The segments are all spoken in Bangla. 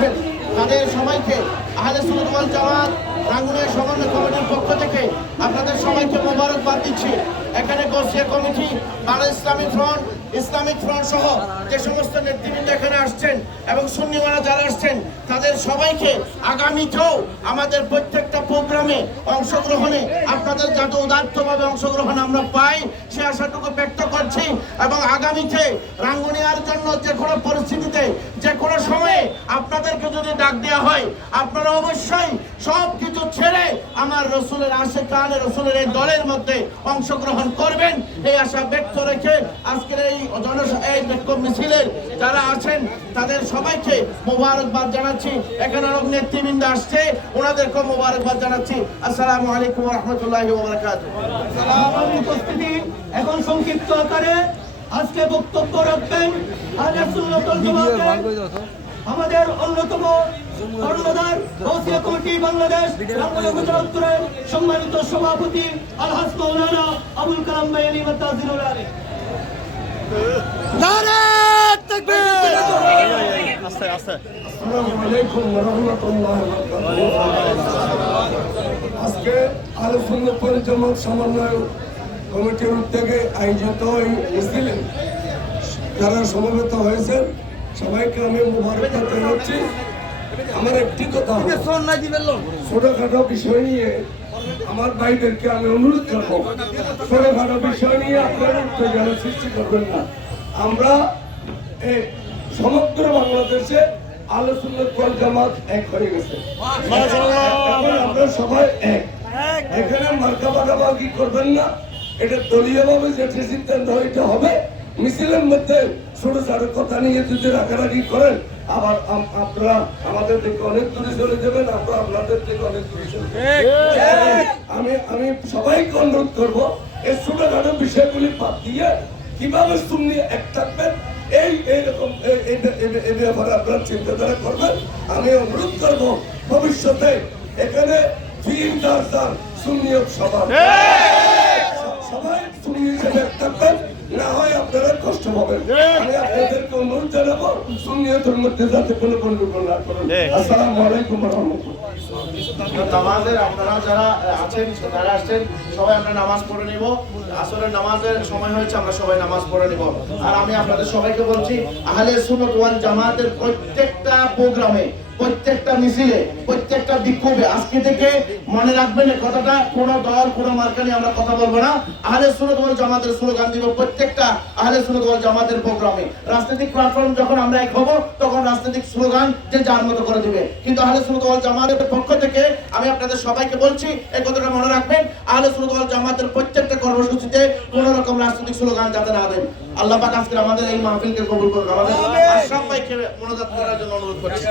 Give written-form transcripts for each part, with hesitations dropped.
আছেন তাদের সবাইকে আহলে সুন্নাত ওয়াল জামাত রাঙ্গুনিয়া সমন্বয় কমিটির পক্ষ থেকে আপনাদের সবাইকে মোবারকবাদ দিচ্ছি। এখানে গোসিয়া কমিটি, বাংলাদেশ ইসলামিক ফ্রন্ট সহ যে সমস্ত নেতৃবৃন্দ এখানে আসছেন এবং সুন্নিওয়ালা যারা আসছেন তাদের সবাইকে আগামীতেও আমাদের প্রত্যেকটা প্রোগ্রামে অংশগ্রহণে আপনাদের যাতে উদাত্তভাবে অংশগ্রহণ আমরা পাই সে আশাটুকু ব্যক্ত করছি। এবং আগামীতে রাঙ্গুনিয়ার জন্য যে কোনো পরিস্থিতিতে যে কোনো সময়ে আপনাদেরকে যদি ডাক দেওয়া হয় আপনারা অবশ্যই সব কিছু ছেড়ে আমার রসুলের আশিকানে রসুলের এই দলের মধ্যে অংশগ্রহণ করবেন এই আশা ব্যক্ত রেখে আজকের এই বিক্ষোভ মিছিলের যারা আছেন তাদের সবাইকে মোবারকবাদ জানাচ্ছি। এখানে অনেক নেতৃবৃন্দ আসছে, ওনাদেরকে মোবারকবাদ জানাচ্ছি। আসসালামু আলাইকুম ওয়া রাহমাতুল্লাহি ওয়া বারাকাতুহু। উপস্থিতি এখন সংক্ষিপ্ত আকারে আজকে বক্তব্য রাখবেন আহলে সুন্নাত ওয়াল জামাতের আমাদের অন্যতম কর্ণধার গোসিয়া কমিটি বাংলাদেশ রাঙ্গুনিয়া গুজরাট উত্তরের সম্মানিত সভাপতি আলহাজ মাওলানা আবুল কালাম ভাই আলী তাজিরুল আলী। নারে তাকবীর। আস্তে আস্তে। আসসালামু আলাইকুম ওয়া রাহমাতুল্লাহি ওয়া বারাকাতুহু। আজকে আহলে সুন্নাত ওয়াল জামাত সমন্বয় কমিটির উদ্যোগে আয়োজিত এই মিছিলে যারা সমবেত হয়েছেন সবাইকে আমি মোবারকবাদ জানাচ্ছি। আমার একটি কথা, ছোটখাটো বিষয় নিয়ে আমার ভাইদেরকে আমি অনুরোধ করবো, ছোটখাটো বিষয় নিয়ে আপনারা উত্তেজনা সৃষ্টি করবেন না। আমরা সমগ্র বাংলাদেশে আহলে সুন্নাত ওয়াল জামাত এক হয়ে গেছে, এখন আমরা সবাই এক। এখানে মার্কা ভাগাভাগি করবেন না, এটা দলীয়ভাবে যে সিদ্ধান্ত হইতে হবে। মিছিলের মধ্যে ছোট ছোট কথা নিয়ে যদি রাগারাগি করেন আবার আপনারা আমাদের থেকে অনেক দূরে চলে যাবেন, আমরা আপনাদের থেকে অনেক দূরে চলে আমি সবাইকে অনুরোধ করবো এই ছোটখাটো বিষয়গুলি বাদ দিয়ে কিভাবে সুন্নি এক থাকবেন এইরকম এই ব্যাপারে আপনারা চিন্তাধারা করবেন। আমি অনুরোধ করবো ভবিষ্যতে এখানে 3-4 সুন্নি সভা সবাই সুন্নি হিসেবে এক থাকবেন, না হয় আপনারা কষ্ট পাবেন। আমি আপনাদেরকে অনুরোধ জানাবো সুন্নিয়তের মধ্যে যাতে কোনো গন্ডগোল না করেন। আসসালামু আলাইকুম ওয়া রাহমাতুল্লাহ। নামাজের আপনারা যারা আছেন যারা আসছেন সবাই আমরা নামাজ পড়ে নিব। আসরের নামাজের সময় হয়েছে, আমরা সবাই নামাজ পড়ে নিব। আর আমি আপনাদের সবাইকে বলছি আহলে সুন্নাত ওয়াল জামাতের প্রত্যেকটা প্রোগ্রামে, প্রত্যেকটা মিছিলে, প্রত্যেকটা বিক্ষোভে আজকে থেকে মনে রাখবেন এই কথাটা, কোনো দল কোনো মার্কা নিয়ে আমরা কথা বলবো না। আহলে সুন্নাত ওয়াল জামাতের স্লোগান দিব প্রত্যেকটা আহলে সুন্নাত ওয়াল জামাতের প্রোগ্রামে। রাজনৈতিক প্ল্যাটফর্ম যখন আমরা এক হব তখন রাজনৈতিক স্লোগান যে যার মতো করে দিবে, কিন্তু আহলে সুন্নাত ওয়াল জামাতের পক্ষ থেকে আমি আপনাদের সবাইকে বলছি এই কথাটা মনে রাখবেন। আহলে সুন্নাত ওয়াল জামাতের প্রত্যেকটা কর্মসূচিতে কোনো রকম রাজনৈতিক স্লোগান যাতে না দেন। আল্লাহ পাক আজকে আমাদের এই মাহফিলকে কবুল করুন। আমাদের সবাইকে মনোজাত করার জন্য অনুরোধ করছি।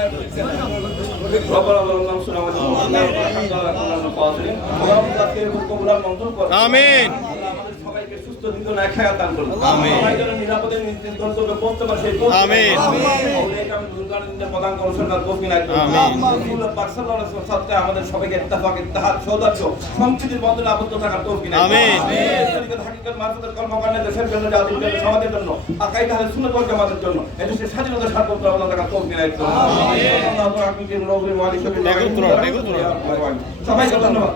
আমিন। সবাইকে সুস্থ দীর্ঘ খায়া দান করুন। সবাই যেন নিরাপদে নিজের গন্তব্যে পৌঁছতে পারে সেই আমিন। প্রদান করুন সরকার তৌফিক দান করুন। রাসূলুল্লাহ পাক সাল্লাল্লাহু আলাইহি ওয়াসাল্লাম সাথে আমাদের সবাইকে ইত্তেফাক ইত্তেহাদ সৌহার্দ্য সম্প্রীতির বন্ধনে আবদ্ধ থাকার তৌফিক দান করুন। আমিন। শরীয়তের হাকিকত মারফতের কর্মকাণ্ডে দেশের জন্য জাতির জন্য সমাজের জন্য আকাইদা আহলে সুন্নাত ওয়াল জামাতের জন্য এদেশের স্বাধীনতার সার্বভৌমত্ব অবদান রাখার তৌফিক দান করুন। আল্লাহু আকবার। সবাইকে ধন্যবাদ।